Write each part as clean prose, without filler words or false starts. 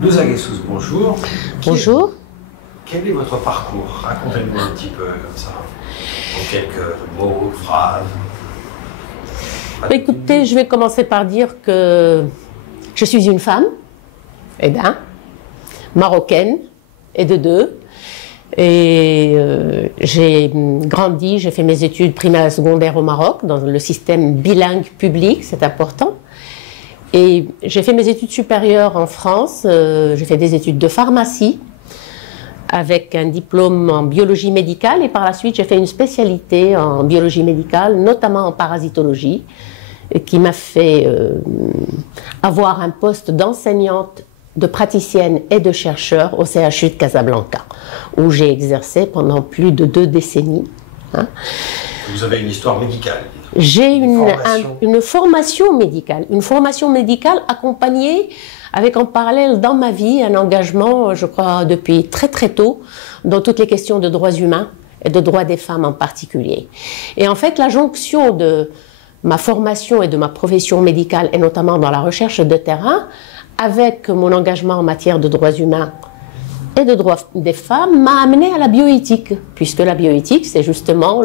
Louza Guessous, bonjour. Bonjour. Quel est votre parcours? Racontez-nous un petit peu comme ça, en quelques mots, phrases. Écoutez, je vais commencer par dire que je suis une femme, et d'un, marocaine, et de deux. Et j'ai grandi, j'ai fait mes études primaires et secondaires au Maroc, dans le système bilingue public, c'est important. Et j'ai fait mes études supérieures en France, j'ai fait des études de pharmacie, avec un diplôme en biologie médicale, et par la suite j'ai fait une spécialité en biologie médicale, notamment en parasitologie, qui m'a fait avoir un poste d'enseignante, de praticienne et de chercheur au CHU de Casablanca, où j'ai exercé pendant plus de 2 décennies. Vous avez une histoire médicale? J'ai une formation médicale accompagnée avec en parallèle dans ma vie un engagement, je crois, depuis très très tôt, dans toutes les questions de droits humains et de droits des femmes en particulier. Et en fait, la jonction de ma formation et de ma profession médicale, et notamment dans la recherche de terrain, avec mon engagement en matière de droits humains et de droits des femmes, m'a amené à la bioéthique, puisque la bioéthique, c'est justement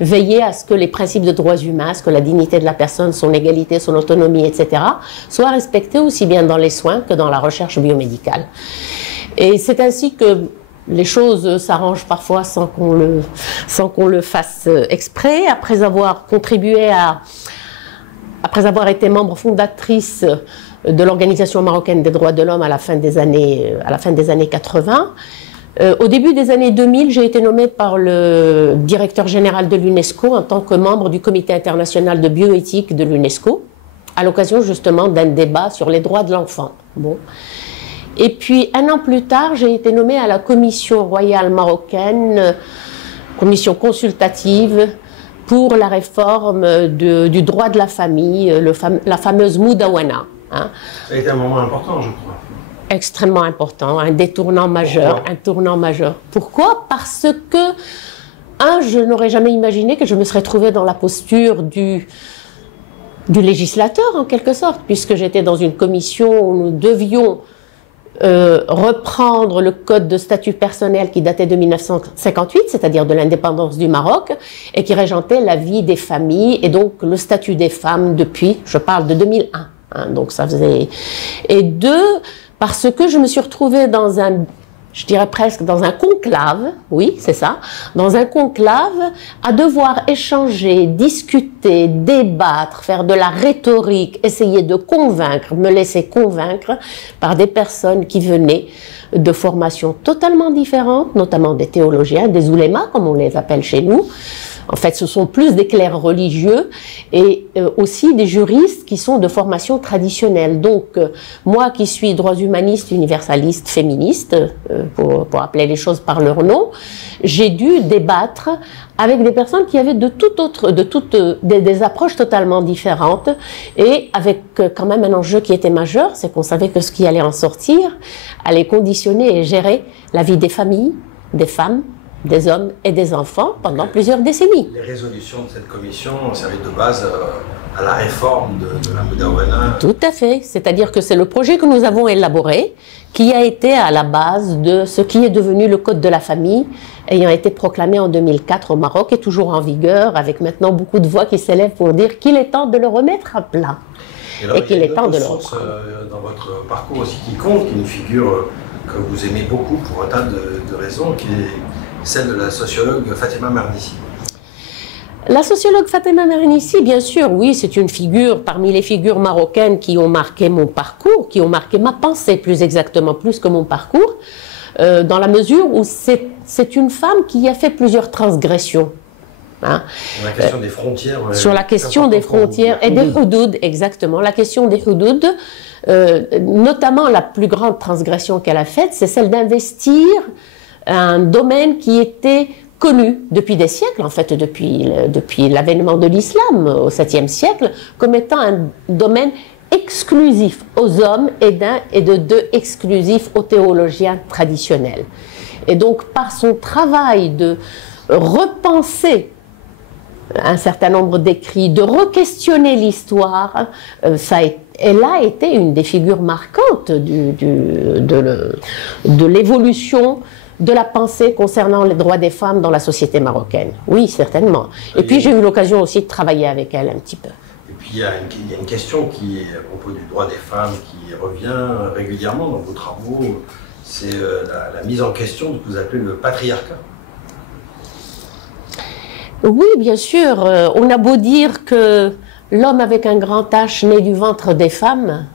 veiller à ce que les principes de droits humains, à ce que la dignité de la personne, son égalité, son autonomie, etc., soient respectés aussi bien dans les soins que dans la recherche biomédicale. Et c'est ainsi que les choses s'arrangent parfois sans qu'on le fasse exprès. Après avoir contribué après avoir été membre fondatrice de l'Organisation marocaine des droits de l'homme à la fin des années 80. Au début des années 2000, j'ai été nommée par le directeur général de l'UNESCO en tant que membre du comité international de bioéthique de l'UNESCO, à l'occasion justement d'un débat sur les droits de l'enfant. Bon. Et puis, 1 an plus tard, j'ai été nommée à la commission royale marocaine, commission consultative, pour la réforme du droit de la famille, la fameuse Moudawana. Ça a été un moment important, je crois. Extrêmement important, un détournant majeur. Pourquoi? Un tournant majeur. Pourquoi? Parce que, je n'aurais jamais imaginé que je me serais trouvée dans la posture du législateur, en quelque sorte, puisque j'étais dans une commission où nous devions reprendre le code de statut personnel qui datait de 1958, c'est-à-dire de l'indépendance du Maroc, et qui régentait la vie des familles, et donc le statut des femmes depuis, je parle de 2001. Donc ça faisait... Et 2, parce que je me suis retrouvée dans je dirais presque dans un conclave, oui, c'est ça, dans un conclave, à devoir échanger, discuter, débattre, faire de la rhétorique, essayer de convaincre, me laisser convaincre par des personnes qui venaient de formations totalement différentes, notamment des théologiens, des oulémas, comme on les appelle chez nous. En fait, ce sont plus des clercs religieux et aussi des juristes qui sont de formation traditionnelle. Donc, moi qui suis droits humanistes, universaliste, féministe, pour appeler les choses par leur nom, j'ai dû débattre avec des personnes qui avaient des approches totalement différentes et avec quand même un enjeu qui était majeur, c'est qu'on savait que ce qui allait en sortir allait conditionner et gérer la vie des familles, des femmes, des hommes et des enfants pendant plusieurs décennies. Les résolutions de cette commission ont servi de base à la réforme de la Moudawana. Tout à fait, c'est-à-dire que c'est le projet que nous avons élaboré qui a été à la base de ce qui est devenu le Code de la famille, ayant été proclamé en 2004 au Maroc et toujours en vigueur, avec maintenant beaucoup de voix qui s'élèvent pour dire qu'il est temps de le remettre à plat. Et qu'il est temps de le reprendre. Dans votre parcours aussi qui compte, qui est une figure que vous aimez beaucoup pour un tas de raisons, qui est celle de la sociologue Fatima Mernissi. La sociologue Fatima Mernissi, bien sûr, oui, c'est une figure parmi les figures marocaines qui ont marqué mon parcours, qui ont marqué ma pensée plus exactement, plus que mon parcours, dans la mesure où c'est une femme qui a fait plusieurs transgressions. Sur la question des frontières. Sur la question des frontières et des houdoud, exactement. La question des houdoud, notamment la plus grande transgression qu'elle a faite, c'est celle d'investir un domaine qui était connu depuis des siècles, en fait depuis l'avènement de l'islam au 7e siècle, comme étant un domaine exclusif aux hommes et de 2 exclusif aux théologiens traditionnels. Et donc par son travail de repenser un certain nombre d'écrits, de re-questionner l'histoire. Elle a été une des figures marquantes de l'évolution de la pensée concernant les droits des femmes dans la société marocaine. Oui, certainement. Et puis j'ai eu l'occasion aussi de travailler avec elle un petit peu. Et puis il y a une question qui est à propos du droit des femmes qui revient régulièrement dans vos travaux, c'est la mise en question de ce que vous appelez le patriarcat. Oui, bien sûr. On a beau dire que l'homme avec un grand H naît du ventre des femmes,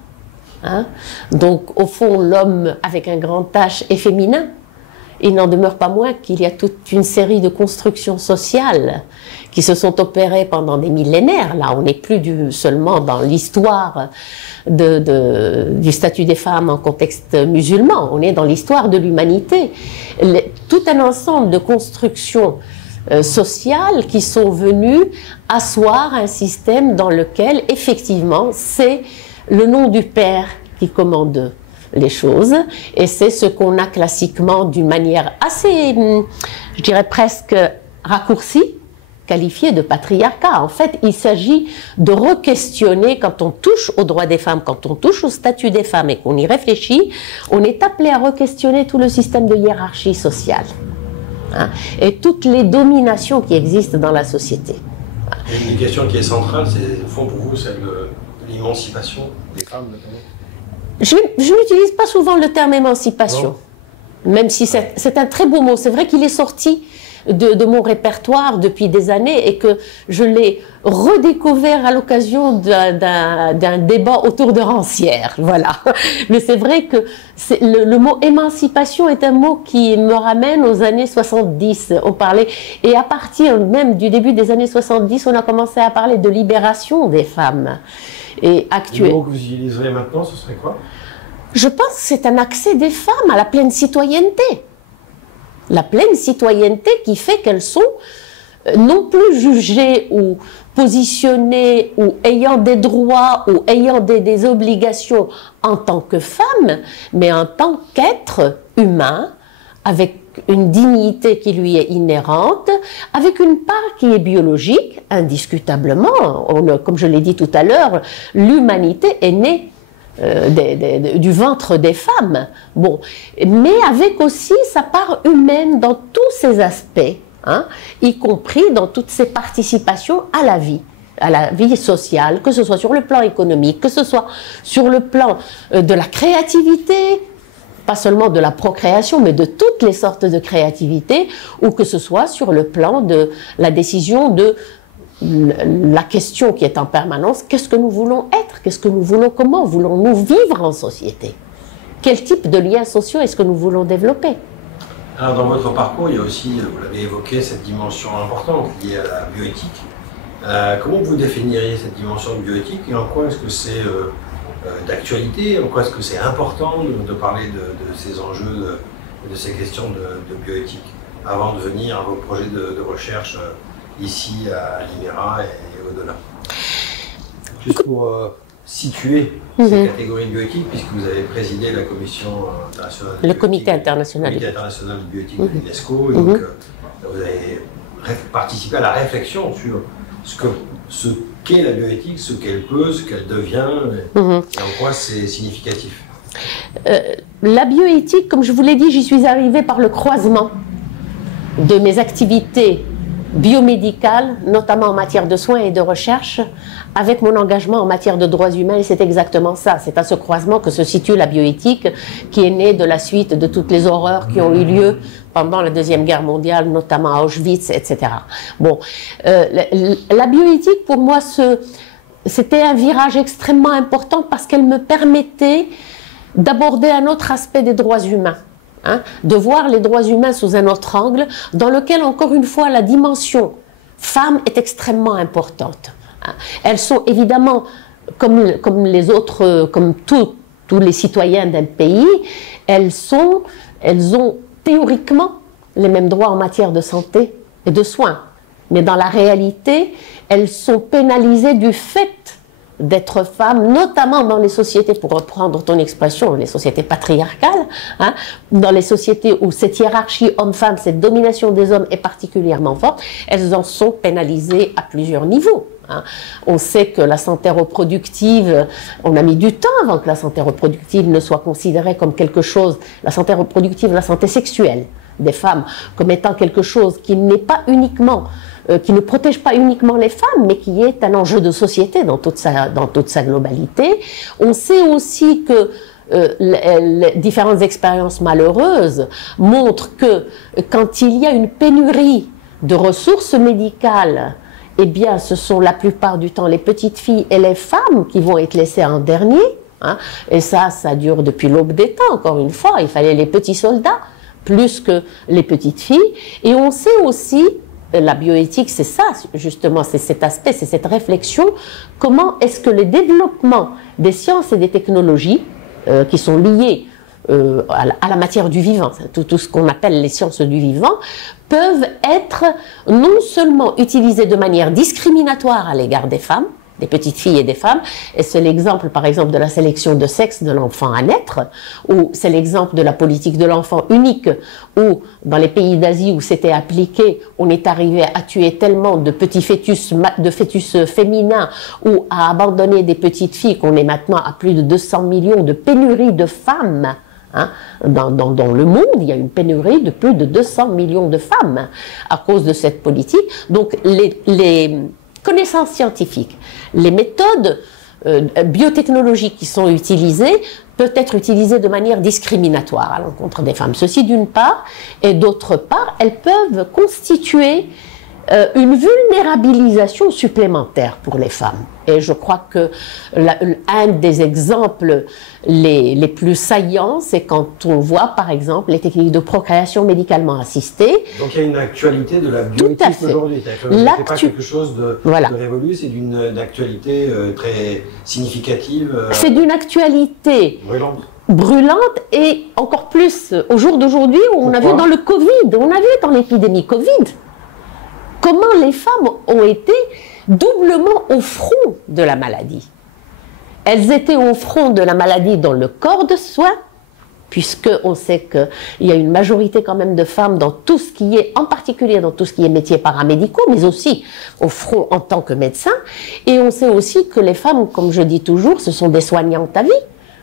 hein? Donc au fond l'homme avec un grand H est féminin. Il n'en demeure pas moins qu'il y a toute une série de constructions sociales qui se sont opérées pendant des millénaires. Là, on n'est plus seulement dans l'histoire du statut des femmes en contexte musulman, on est dans l'histoire de l'humanité. Tout un ensemble de constructions sociales qui sont venues asseoir un système dans lequel, effectivement, c'est le nom du père qui commande les choses, et c'est ce qu'on a classiquement d'une manière assez, je dirais presque raccourcie, qualifié de patriarcat. En fait, il s'agit de re-questionner, quand on touche aux droits des femmes, quand on touche au statut des femmes et qu'on y réfléchit, on est appelé à re-questionner tout le système de hiérarchie sociale, hein, et toutes les dominations qui existent dans la société. Une question qui est centrale, c'est au fond pour vous, celle de l'émancipation des femmes, notamment. Je n'utilise pas souvent le terme émancipation, même si c'est un très beau mot. C'est vrai qu'il est sorti de mon répertoire depuis des années et que je l'ai redécouvert à l'occasion d'un débat autour de Rancière. Voilà. Mais c'est vrai que le mot émancipation est un mot qui me ramène aux années 70. On parlait, et à partir même du début des années 70, on a commencé à parler de libération des femmes. Et le mot que vous utiliserez maintenant, ce serait quoi? Je pense que c'est un accès des femmes à la pleine citoyenneté. La pleine citoyenneté qui fait qu'elles sont non plus jugées ou positionnées ou ayant des droits ou ayant des obligations en tant que femmes, mais en tant qu'être humain, avec une dignité qui lui est inhérente, avec une part qui est biologique, indiscutablement. Comme je l'ai dit tout à l'heure, l'humanité est née du ventre des femmes. Bon, mais avec aussi sa part humaine dans tous ses aspects, hein, y compris dans toutes ses participations à la vie sociale, que ce soit sur le plan économique, que ce soit sur le plan de la créativité, pas seulement de la procréation, mais de toutes les sortes de créativité, ou que ce soit sur le plan de la décision de la question qui est en permanence, qu'est-ce que nous voulons être, qu'est-ce que nous voulons, comment voulons-nous vivre en société? Quel type de liens sociaux est-ce que nous voulons développer? Alors dans votre parcours, il y a aussi, vous l'avez évoqué, cette dimension importante liée à la bioéthique. Comment vous définiriez cette dimension de bioéthique et en quoi est-ce que c'est d'actualité, en quoi est-ce que c'est important de parler de ces enjeux, de ces questions de bioéthique, avant de venir à vos projets de recherche ici à l'IMERA et au-delà? Juste pour situer ces catégories de bioéthique, puisque vous avez présidé la commission internationale de Comité international de bioéthique de l'UNESCO, et donc vous avez participé à la réflexion sur ce qu'est la bioéthique, ce qu'elle peut, ce qu'elle devient, et en quoi c'est significatif. La bioéthique, comme je vous l'ai dit, j'y suis arrivée par le croisement de mes activités biomédicales, notamment en matière de soins et de recherche, avec mon engagement en matière de droits humains, et c'est exactement ça. C'est à ce croisement que se situe la bioéthique, qui est née de la suite de toutes les horreurs qui ont eu lieu pendant la Deuxième Guerre mondiale, notamment à Auschwitz, etc. Bon, la bioéthique, pour moi, c'était un virage extrêmement important parce qu'elle me permettait d'aborder un autre aspect des droits humains. Hein, de voir les droits humains sous un autre angle, dans lequel, encore une fois, la dimension femme est extrêmement importante. Hein. Elles sont évidemment, comme les autres, comme tous les citoyens d'un pays, elles ont théoriquement les mêmes droits en matière de santé et de soins. Mais dans la réalité, elles sont pénalisées du fait d'être femme, notamment dans les sociétés, pour reprendre ton expression, les sociétés patriarcales, hein, dans les sociétés où cette hiérarchie homme-femme, cette domination des hommes est particulièrement forte, elles en sont pénalisées à plusieurs niveaux. Hein. On sait que la santé reproductive, on a mis du temps avant que la santé reproductive ne soit considérée comme quelque chose, la santé reproductive, la santé sexuelle des femmes, comme étant quelque chose qui n'est pas uniquement, qui ne protège pas uniquement les femmes, mais qui est un enjeu de société dans toute sa globalité. On sait aussi que les différentes expériences malheureuses montrent que quand il y a une pénurie de ressources médicales, eh bien, ce sont la plupart du temps les petites filles et les femmes qui vont être laissées en dernier. Hein, et ça dure depuis l'aube des temps, encore une fois. Il fallait les petits soldats plus que les petites filles. Et on sait aussi, la bioéthique, c'est ça, justement, c'est cet aspect, c'est cette réflexion. Comment est-ce que le développement des sciences et des technologies qui sont liées à la matière du vivant, tout ce qu'on appelle les sciences du vivant, peuvent être non seulement utilisées de manière discriminatoire à l'égard des femmes, des petites filles et des femmes, et c'est l'exemple par exemple de la sélection de sexe de l'enfant à naître, ou c'est l'exemple de la politique de l'enfant unique, où dans les pays d'Asie où c'était appliqué, on est arrivé à tuer tellement de petits fœtus, féminins, ou à abandonner des petites filles qu'on est maintenant à plus de 200 millions de pénuries de femmes. Hein, dans le monde, il y a une pénurie de plus de 200 millions de femmes à cause de cette politique. Donc les connaissances scientifiques, les méthodes biotechnologiques qui sont utilisées peuvent être utilisées de manière discriminatoire à l'encontre des femmes. Ceci d'une part, et d'autre part, elles peuvent constituer une vulnérabilisation supplémentaire pour les femmes. Et je crois que un des exemples les plus saillants, c'est quand on voit par exemple les techniques de procréation médicalement assistée. Donc il y a une actualité de la bioéthique aujourd'hui. C'est pas quelque chose de révolu, c'est d'une actualité très significative. C'est d'une actualité brûlante et encore plus au jour d'aujourd'hui où on a vu dans le Covid, on a vu dans l'épidémie Covid, comment les femmes ont été doublement au front de la maladie. Elles étaient au front de la maladie dans le corps de soins, puisqu'on sait qu'il y a une majorité quand même de femmes dans tout ce qui est, en particulier dans tout ce qui est métiers paramédicaux, mais aussi au front en tant que médecin. Et on sait aussi que les femmes, comme je dis toujours, ce sont des soignantes à vie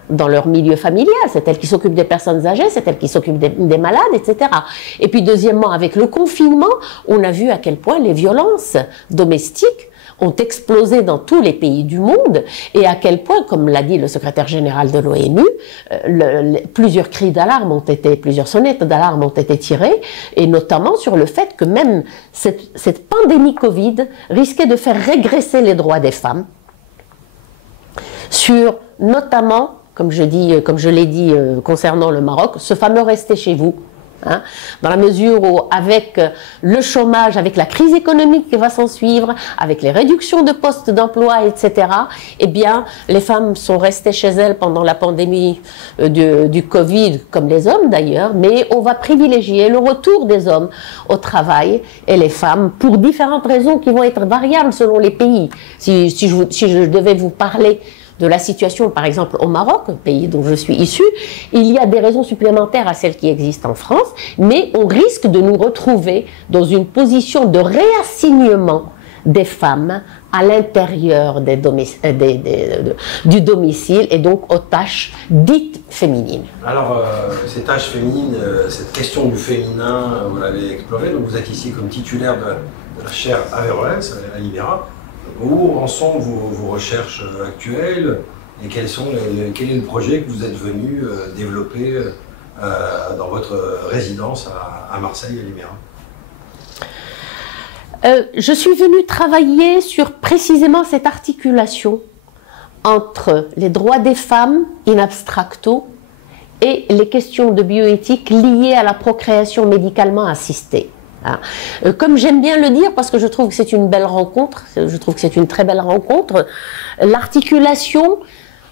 dans leur milieu familial, c'est elles qui s'occupent des personnes âgées, c'est elles qui s'occupent des malades, etc. Et puis deuxièmement, avec le confinement, on a vu à quel point les violences domestiques ont explosé dans tous les pays du monde et à quel point, comme l'a dit le secrétaire général de l'ONU, plusieurs cris d'alarme ont été, plusieurs sonnettes d'alarme ont été tirées, et notamment sur le fait que même cette pandémie Covid risquait de faire régresser les droits des femmes, sur notamment, comme je l'ai dit concernant le Maroc, ce fameux rester chez vous. Hein, dans la mesure où, avec le chômage, avec la crise économique qui va s'en suivre, avec les réductions de postes d'emploi, etc., eh bien, les femmes sont restées chez elles pendant la pandémie du Covid, comme les hommes d'ailleurs, mais on va privilégier le retour des hommes au travail et les femmes pour différentes raisons qui vont être variables selon les pays. Si je devais vous parler de la situation, par exemple, au Maroc, pays dont je suis issue, il y a des raisons supplémentaires à celles qui existent en France, mais on risque de nous retrouver dans une position de réassignement des femmes à l'intérieur du domicile et donc aux tâches dites féminines. Alors, ces tâches féminines, cette question du féminin, vous l'avez explorée, donc vous êtes ici comme titulaire de la chaire Averroès, à l'IBERA. Où en sont vos recherches actuelles et quel est le projet que vous êtes venu développer dans votre résidence à Marseille, à l'IBERA? Je suis venue travailler sur précisément cette articulation entre les droits des femmes in abstracto et les questions de bioéthique liées à la procréation médicalement assistée. Comme j'aime bien le dire, parce que je trouve que c'est une belle rencontre, je trouve que c'est une très belle rencontre, l'articulation,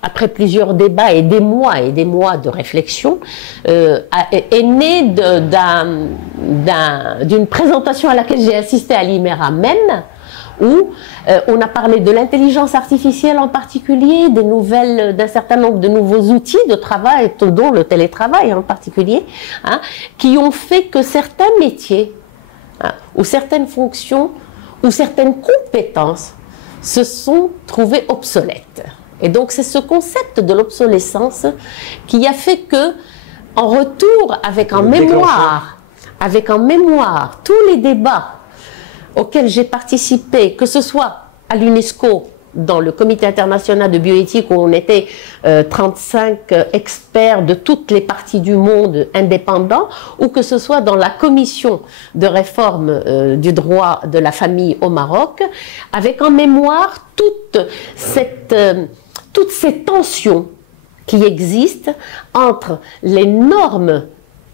après plusieurs débats et des mois de réflexion, est née d'une présentation à laquelle j'ai assisté à l'IMERA même, où on a parlé de l'intelligence artificielle en particulier, d'un certain nombre de nouveaux outils de travail, dont le télétravail en particulier, hein, qui ont fait que certains métiers, hein, ou certaines fonctions, ou certaines compétences se sont trouvées obsolètes. Et donc c'est ce concept de l'obsolescence qui a fait que, en retour, avec en mémoire tous les débats auxquels j'ai participé, que ce soit à l'UNESCO, dans le comité international de bioéthique où on était 35 experts de toutes les parties du monde indépendants, ou que ce soit dans la commission de réforme du droit de la famille au Maroc, avec en mémoire toutes ces tensions qui existent entre les normes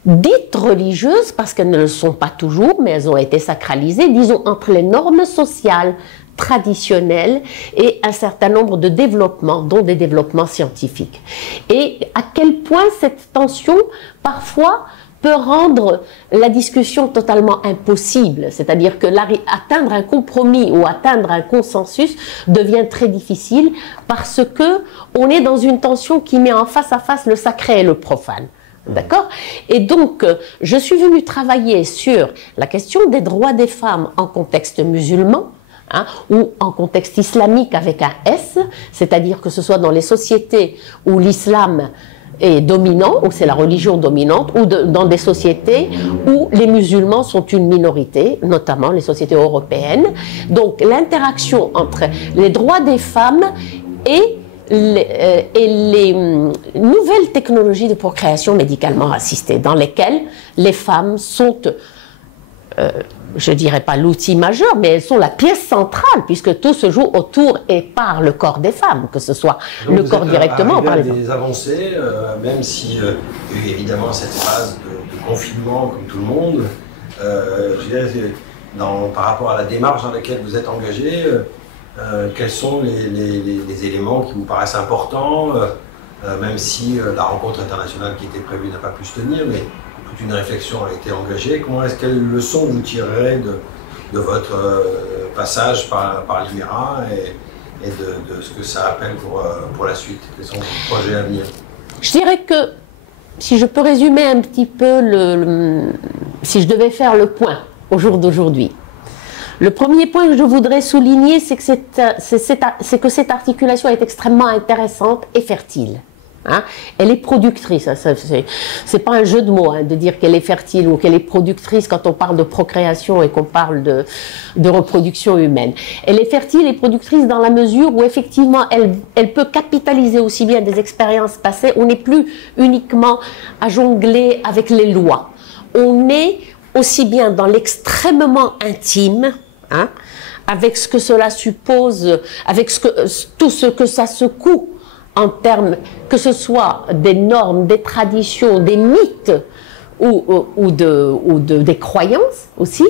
dites religieuses, parce qu'elles ne le sont pas toujours, mais elles ont été sacralisées, disons entre les normes sociales, traditionnelles et un certain nombre de développements, dont des développements scientifiques. Et à quel point cette tension, parfois, peut rendre la discussion totalement impossible, c'est-à-dire que atteindre un compromis ou atteindre un consensus devient très difficile parce que on est dans une tension qui met en face à face le sacré et le profane. D'accord? Et donc, je suis venue travailler sur la question des droits des femmes en contexte musulman, hein, ou en contexte islamique avec un S, c'est-à-dire que ce soit dans les sociétés où l'islam est dominant, où c'est la religion dominante, ou dans des sociétés où les musulmans sont une minorité, notamment les sociétés européennes. Donc l'interaction entre les droits des femmes et les nouvelles technologies de procréation médicalement assistée, dans lesquelles les femmes sont, je ne dirais pas l'outil majeur, mais elles sont la pièce centrale, puisque tout se joue autour et par le corps des femmes, que ce soit donc le corps directement ou par les femmes. Des avancées, même si il y a eu évidemment cette phase de confinement, comme tout le monde, je dirais, par rapport à la démarche dans laquelle vous êtes engagé, quels sont les éléments qui vous paraissent importants, même si la rencontre internationale qui était prévue n'a pas pu se tenir, mais toute une réflexion a été engagée. Quelles leçons vous tirerez de votre passage par l'IMERA et de ce que ça appelle pour la suite? Quels sont vos projets à venir? Je dirais que, si je peux résumer un petit peu, si je devais faire le point au jour d'aujourd'hui, le premier point que je voudrais souligner, c'est que cette articulation est extrêmement intéressante et fertile. Hein, elle est productrice, c'est pas un jeu de mots, hein, de dire qu'elle est fertile ou qu'elle est productrice quand on parle de procréation et qu'on parle de reproduction humaine. Elle est fertile et productrice dans la mesure où effectivement elle peut capitaliser aussi bien des expériences passées. On n'est plus uniquement à jongler avec les lois, on est aussi bien dans l'extrêmement intime, hein, avec ce que cela suppose, avec tout ce que ça secoue en termes, que ce soit des normes, des traditions, des mythes ou des croyances aussi,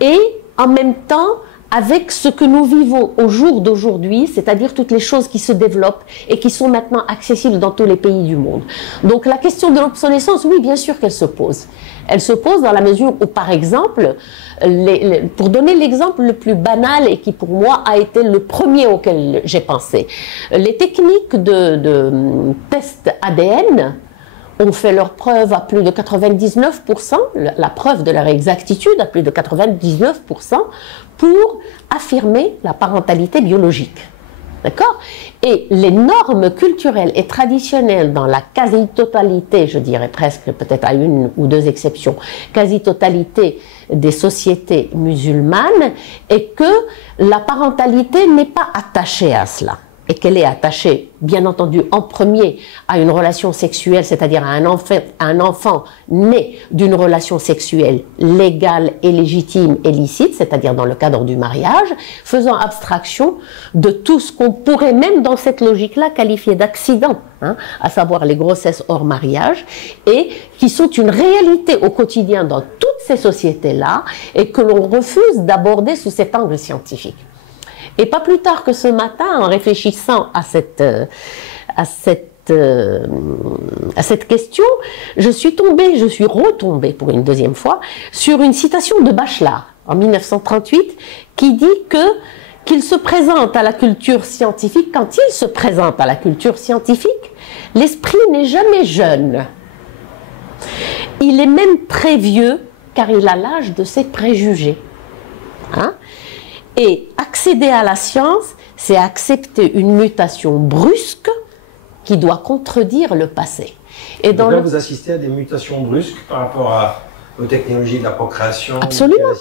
et en même temps avec ce que nous vivons au jour d'aujourd'hui, c'est-à-dire toutes les choses qui se développent et qui sont maintenant accessibles dans tous les pays du monde. Donc la question de l'obsolescence, oui, bien sûr qu'elle se pose. Elle se pose dans la mesure où, par exemple, pour donner l'exemple le plus banal et qui pour moi a été le premier auquel j'ai pensé, les techniques de test ADN ont fait leur preuve à plus de 99%, la preuve de leur exactitude à plus de 99%, pour affirmer la parentalité biologique. D'accord? Et les normes culturelles et traditionnelles dans la quasi-totalité, je dirais presque, peut-être à une ou deux exceptions, quasi-totalité des sociétés musulmanes, est que la parentalité n'est pas attachée à cela. Et qu'elle est attachée, bien entendu, en premier à une relation sexuelle, c'est-à-dire à un enfant né d'une relation sexuelle légale et légitime et licite, c'est-à-dire dans le cadre du mariage, faisant abstraction de tout ce qu'on pourrait même dans cette logique-là qualifier d'accident, hein, à savoir les grossesses hors mariage, et qui sont une réalité au quotidien dans toutes ces sociétés-là, et que l'on refuse d'aborder sous cet angle scientifique. Et pas plus tard que ce matin, en réfléchissant à cette question, je suis retombée pour une deuxième fois sur une citation de Bachelard, en 1938, qui dit qu'il se présente à la culture scientifique, quand il se présente à la culture scientifique, l'esprit n'est jamais jeune. Il est même très vieux, car il a l'âge de ses préjugés. Hein? Et accéder à la science, c'est accepter une mutation brusque qui doit contredire le passé. Et donc là, vous assistez à des mutations brusques par rapport aux technologies de la procréation? Absolument,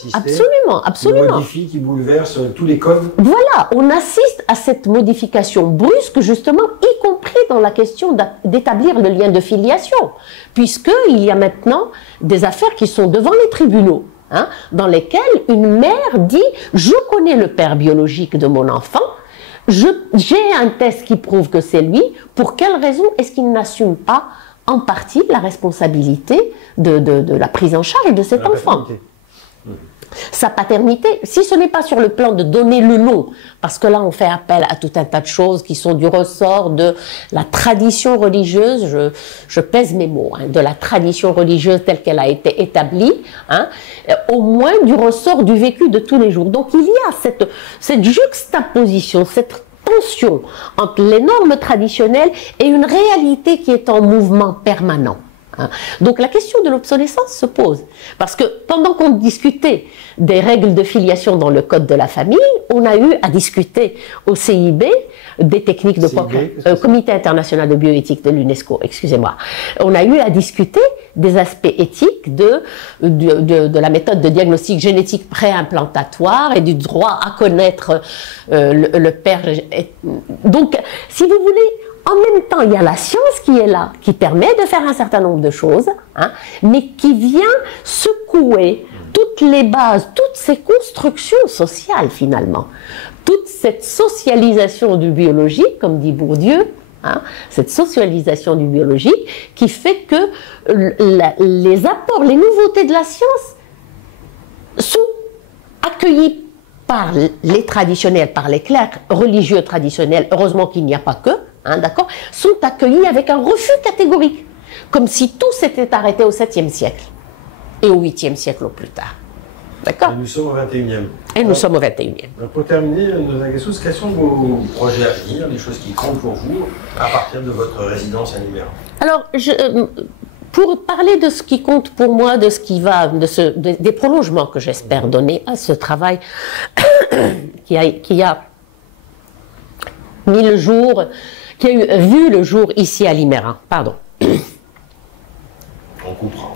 absolument. Qui modifient, qui bouleversent tous les codes? Voilà, on assiste à cette modification brusque, justement, y compris dans la question d'établir le lien de filiation, puisqu'il y a maintenant des affaires qui sont devant les tribunaux, hein, dans lesquelles une mère dit « Je connais le père biologique de mon enfant, j'ai un test qui prouve que c'est lui, pour quelle raison est-ce qu'il n'assume pas en partie la responsabilité de la prise en charge de cet enfant ?» Sa paternité, si ce n'est pas sur le plan de donner le nom, parce que là on fait appel à tout un tas de choses qui sont du ressort de la tradition religieuse, je pèse mes mots, hein, de la tradition religieuse telle qu'elle a été établie, hein, au moins du ressort du vécu de tous les jours. Donc il y a cette juxtaposition, cette tension entre les normes traditionnelles et une réalité qui est en mouvement permanent. Donc la question de l'obsolescence se pose, parce que pendant qu'on discutait des règles de filiation dans le code de la famille, on a eu à discuter au CIB des techniques de Comité international de bioéthique de l'UNESCO, excusez-moi. On a eu à discuter des aspects éthiques de la méthode de diagnostic génétique préimplantatoire et du droit à connaître le père. Donc, si vous voulez, en même temps, il y a la science qui est là, qui permet de faire un certain nombre de choses, hein, mais qui vient secouer toutes les bases, toutes ces constructions sociales finalement, toute cette socialisation du biologique, comme dit Bourdieu, hein, cette socialisation du biologique qui fait que les apports, les nouveautés de la science sont accueillis par les traditionnels, par les clercs religieux traditionnels, heureusement qu'il n'y a pas que, hein, d'accord, sont accueillis avec un refus catégorique, comme si tout s'était arrêté au 7e siècle et au 8e siècle au plus tard. D'accord. Et nous sommes au 21e. Et nous sommes au 21e. Pour terminer, quels sont vos projets à venir, les choses qui comptent pour vous à partir de votre résidence à Liméran? Alors, pour parler de ce qui compte pour moi, de ce qui va, des prolongements que j'espère donner à ce travail qui a mis le jour, qui a vu le jour ici à Liméran. Pardon. On comprend.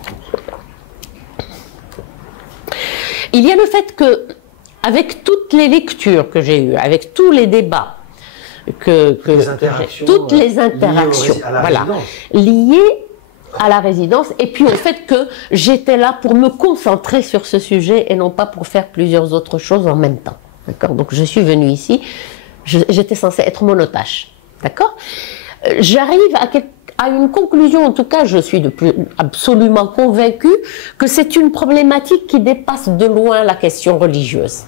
Il y a le fait que, avec toutes les lectures que j'ai eues, avec tous les débats, toutes les interactions, voilà, liées à la résidence, et puis au fait que j'étais là pour me concentrer sur ce sujet et non pas pour faire plusieurs autres choses en même temps. D'accord ? Donc je suis venue ici, j'étais censée être monotache. D'accord ? J'arrive à une conclusion, en tout cas je suis absolument convaincue que c'est une problématique qui dépasse de loin la question religieuse,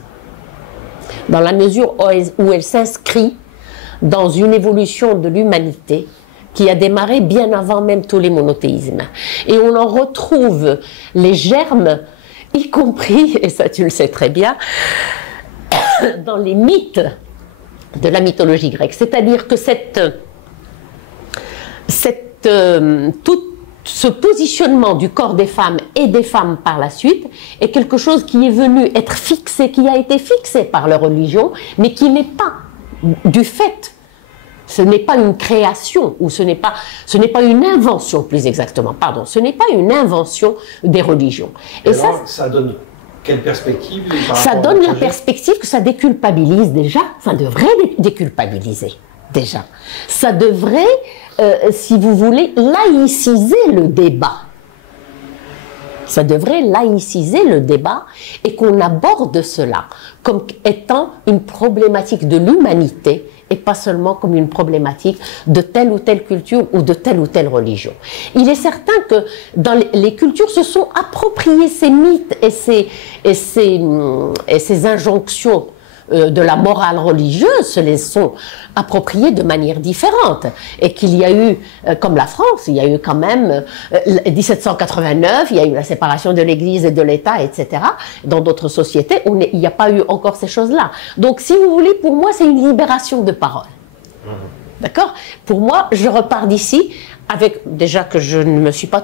dans la mesure où elle s'inscrit dans une évolution de l'humanité qui a démarré bien avant même tous les monothéismes. Et on en retrouve les germes, y compris, et ça tu le sais très bien, dans les mythes de la mythologie grecque. C'est-à-dire que tout ce positionnement du corps des femmes et des femmes par la suite est quelque chose qui est venu être fixé, qui a été fixé par leur religion, mais qui n'est pas du fait. Ce n'est pas une création, ou ce n'est pas une invention, plus exactement, pardon, ce n'est pas une invention des religions. Et alors, ça donne quelle perspective? Ça donne la perspective que ça déculpabilise déjà, ça devrait déculpabiliser déjà. Ça devrait, si vous voulez, laïciser le débat. Ça devrait laïciser le débat et qu'on aborde cela comme étant une problématique de l'humanité et pas seulement comme une problématique de telle ou telle culture ou de telle ou telle religion. Il est certain que dans les cultures se sont appropriés ces mythes et ces injonctions de la morale religieuse se les sont appropriées de manière différente. Et qu'il y a eu, comme la France, il y a eu quand même 1789, il y a eu la séparation de l'Église et de l'État, etc. Dans d'autres sociétés, il n'y a pas eu encore ces choses-là. Donc, si vous voulez, pour moi, c'est une libération de parole. D'accord? Pour moi, je repars d'ici avec, déjà que je ne me suis pas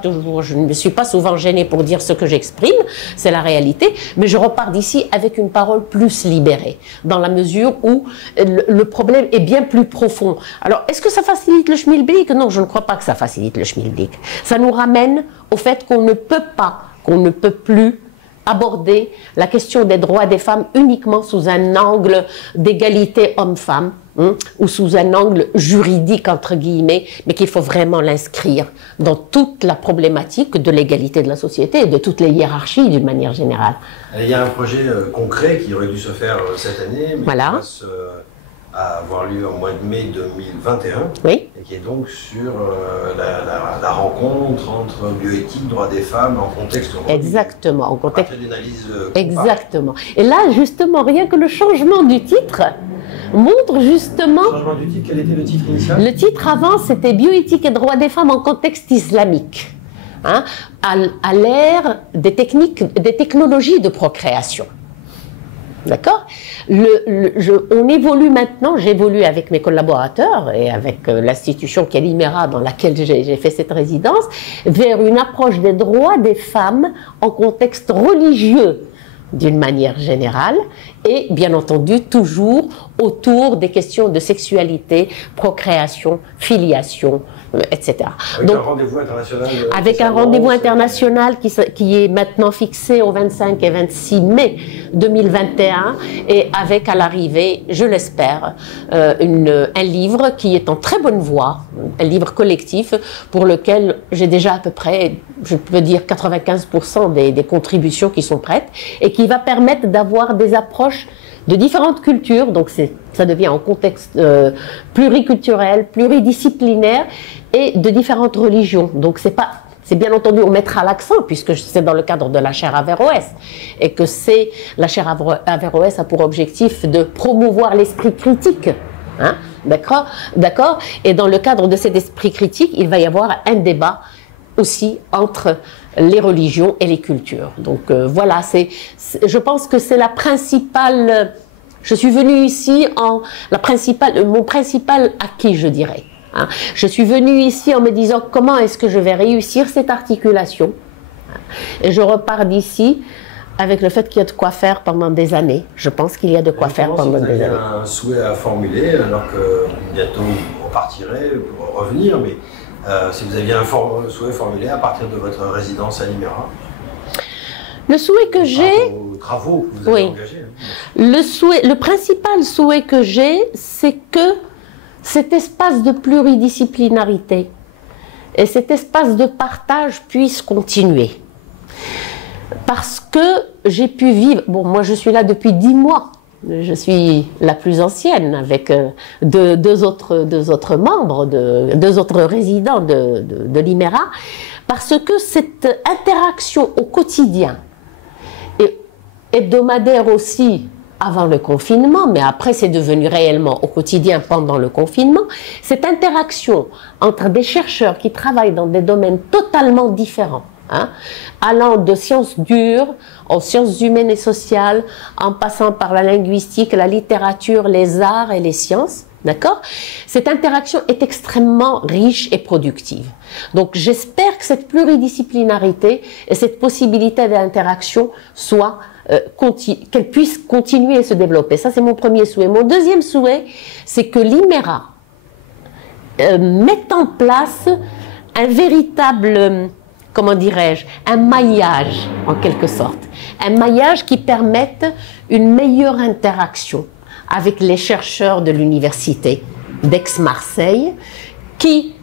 souvent gênée pour dire ce que j'exprime, c'est la réalité, mais je repars d'ici avec une parole plus libérée, dans la mesure où le problème est bien plus profond. Alors, est-ce que ça facilite le schmilblick? Non, je ne crois pas que ça facilite le schmilblick. Ça nous ramène au fait qu'on ne peut plus aborder la question des droits des femmes uniquement sous un angle d'égalité homme-femme, ou sous un angle juridique, entre guillemets, mais qu'il faut vraiment l'inscrire dans toute la problématique de l'égalité de la société et de toutes les hiérarchies d'une manière générale. Il y a un projet concret qui aurait dû se faire cette année, mais voilà. qui va à avoir lieu au mois de mai 2021, oui. Et qui est donc sur la rencontre entre bioéthique, droits des femmes en contexte religieux. Exactement, en contexte d'analyse. Exactement. Et là, justement, rien que le changement du titre montre justement. Le changement du titre, quel était le titre initial? Le titre avant, c'était bioéthique et droits des femmes en contexte islamique, hein, à l'ère des technologies de procréation. D'accord? On évolue maintenant, j'évolue avec mes collaborateurs et avec l'institution qui est l'IMERA dans laquelle j'ai fait cette résidence, vers une approche des droits des femmes en contexte religieux d'une manière générale et bien entendu toujours autour des questions de sexualité, procréation, filiation, etc. Avec un rendez-vous international. Avec un rendez-vous international qui est maintenant fixé au 25 et 26 mai 2021 et avec à l'arrivée, je l'espère, un livre qui est en très bonne voie, un livre collectif pour lequel j'ai déjà à peu près, je peux dire 95% des contributions qui sont prêtes et qui va permettre d'avoir des approches de différentes cultures, donc ça devient en contexte pluriculturel, pluridisciplinaire et de différentes religions. Donc c'est bien entendu, on mettra l'accent puisque c'est dans le cadre de la chaire Averroès et que la chaire Averroès a pour objectif de promouvoir l'esprit critique. Hein, d'accord. Et dans le cadre de cet esprit critique, il va y avoir un débat aussi entre les religions et les cultures. Donc voilà, je pense que c'est la principale. Je suis venue ici mon principal acquis, je dirais. Hein. Je suis venue ici en me disant comment est-ce que je vais réussir cette articulation. Et je repars d'ici avec le fait qu'il y a de quoi faire pendant des années. Je pense qu'il y a de quoi faire pendant des années. Vous avez un souhait à formuler alors que bientôt vous repartirez pour revenir, mais si vous aviez un souhait formulé à partir de votre résidence à l'IMERA. Le souhait que j'ai... Aux travaux que vous avez engagés. Le principal souhait que j'ai, c'est que cet espace de pluridisciplinarité et cet espace de partage puisse continuer. Parce que j'ai pu vivre... Bon, moi je suis là depuis 10 mois. Je suis la plus ancienne avec deux autres membres, deux autres résidents de l'IMERA, parce que cette interaction au quotidien, et hebdomadaire aussi avant le confinement, mais après c'est devenu réellement au quotidien pendant le confinement, cette interaction entre des chercheurs qui travaillent dans des domaines totalement différents, hein, allant de sciences dures aux sciences humaines et sociales, en passant par la linguistique, la littérature, les arts et les sciences, d'accord? Cette interaction est extrêmement riche et productive. Donc j'espère que cette pluridisciplinarité et cette possibilité d'interaction qu'elle puisse continuer et se développer. Ça c'est mon premier souhait. Mon deuxième souhait, c'est que l'IMERA mette en place un véritable... comment dirais-je, un maillage en quelque sorte. Un maillage qui permette une meilleure interaction avec les chercheurs de l'université d'Aix-Marseille qui,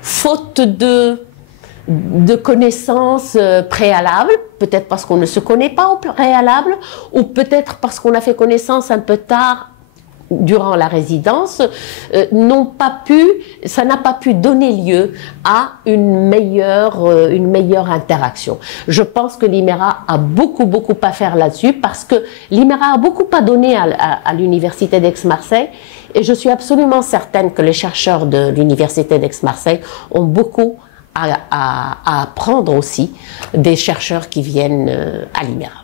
faute de connaissances préalables, peut-être parce qu'on ne se connaît pas au préalable, ou peut-être parce qu'on a fait connaissance un peu tard, durant la résidence, ça n'a pas pu donner lieu à une meilleure interaction. Je pense que l'IMERA a beaucoup à faire là-dessus, parce que l'IMERA a beaucoup à donner à l'Université d'Aix-Marseille, et je suis absolument certaine que les chercheurs de l'Université d'Aix-Marseille ont beaucoup à apprendre aussi des chercheurs qui viennent à l'IMERA.